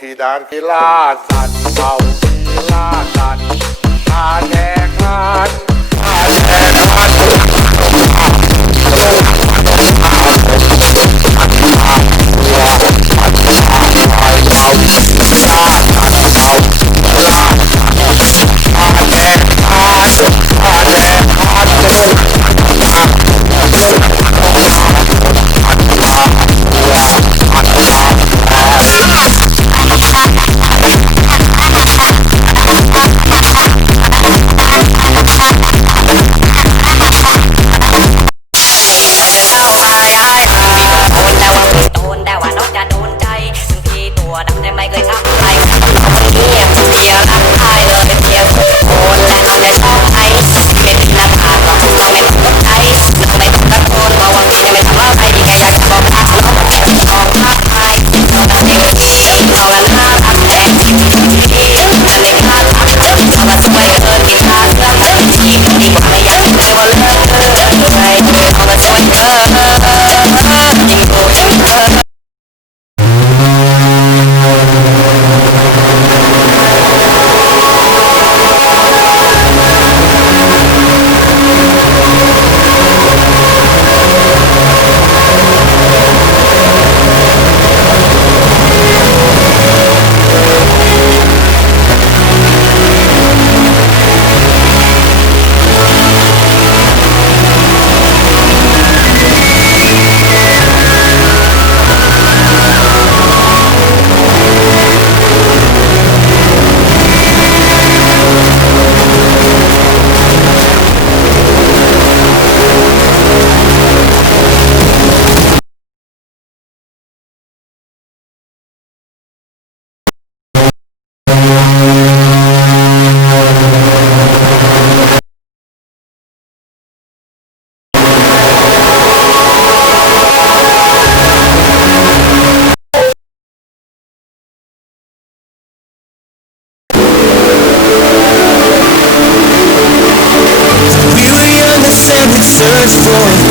ขี่ดานขี่ลาสัตว์เมาขี่ล่าสัตว์พาแดกงาน something I like. destroyed